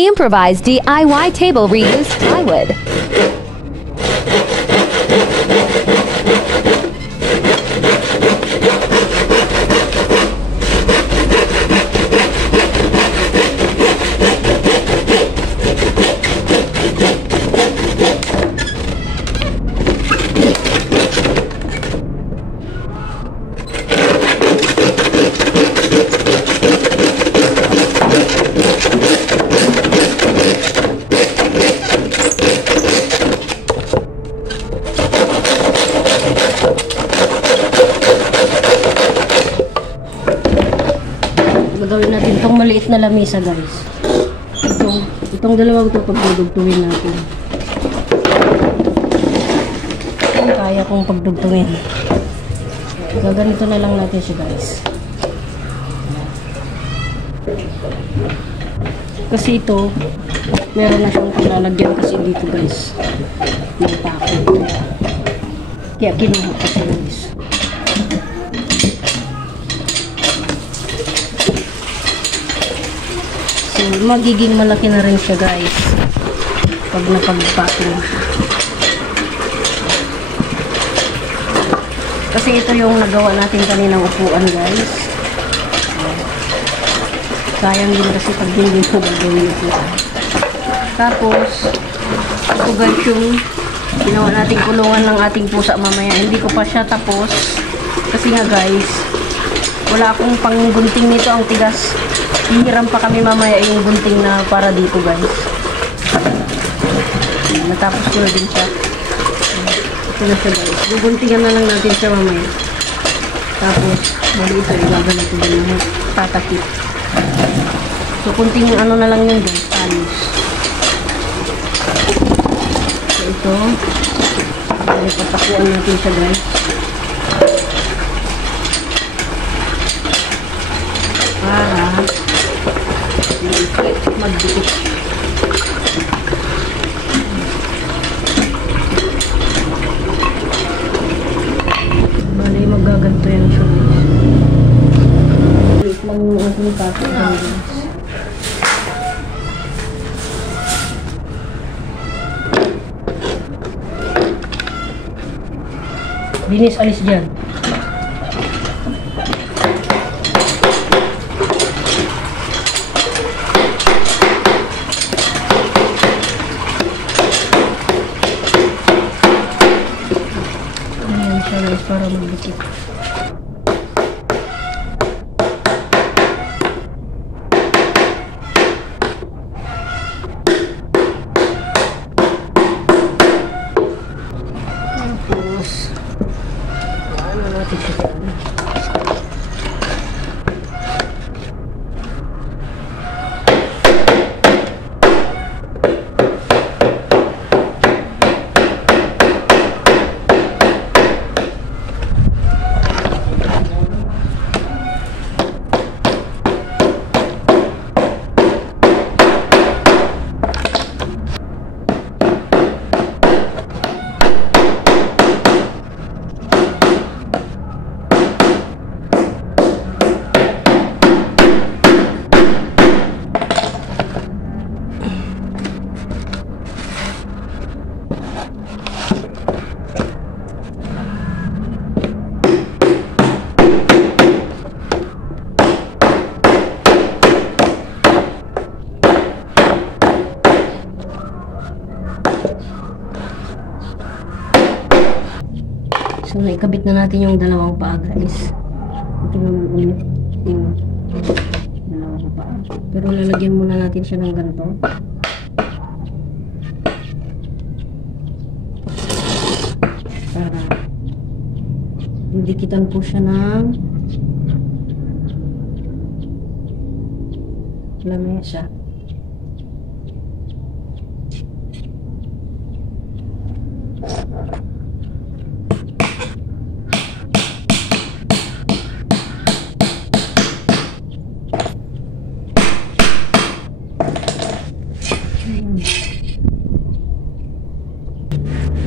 Improvised DIY table reused plywood. Gagawin natin itong maliit na lamesa, guys. Itong dalawang ito pagdudugtungin natin. Kung kaya kong pagdugtungin. Gaganito na lang natin siya, guys. Kasi ito, meron na siyang paglalagyan kasi dito, guys. May tako. Kaya kinuha ko siya, guys. So, magiging malaki na rin siya, guys, pag napagpatong. Kasi ito yung nagawa natin kaninang upuan, guys. Sayang din kasi pag hindi ko gagawin upuan. Tapos ito, guys, yung ginawa natin kulungan ng ating pusa mamaya. Hindi ko pa siya tapos kasi nga, guys, wala akong panggunting nito, ang tigas. Hihiram pa kami mamaya yung gunting na para dito, guys. Natapos ko na din siya. Ito na siya, guys. Guguntingan na lang natin siya mamaya. Tapos mali ito, igagalan ko din ng tatakip. So kunting ano na lang yun, guys, alis. So ito, patakuan natin siya, guys. Para magdikit. Bali, magaganto yan siya. Ulit lang yung ating pato. Binis, alis dyan. Para magdikit. Tapos ano natin siya. So, naikabit na natin yung dalawang paa, guys. Ito naman ulit yung dalawang paa. Pero lalagyan muna natin siya ng ganito. Para didikitan po siya ng lamesa.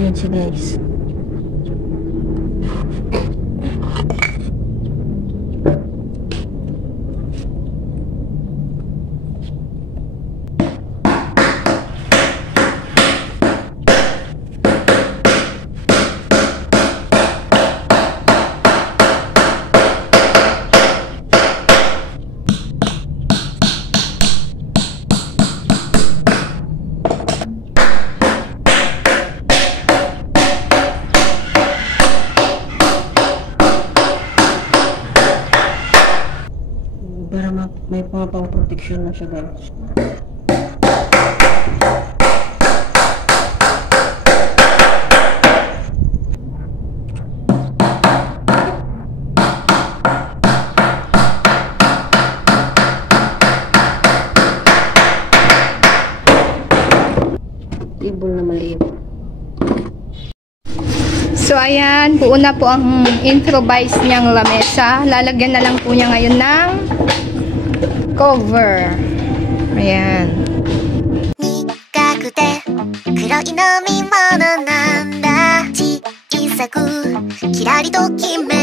Ayan siya, guys. protection na siya guys. Table na maliit. So, ayan, buo na po ang improvise niyang lamesa. Lalagyan na lang po niya ngayon ng cover. Ayan. 苦くて黒い飲み物なんだ小さくキラリときめ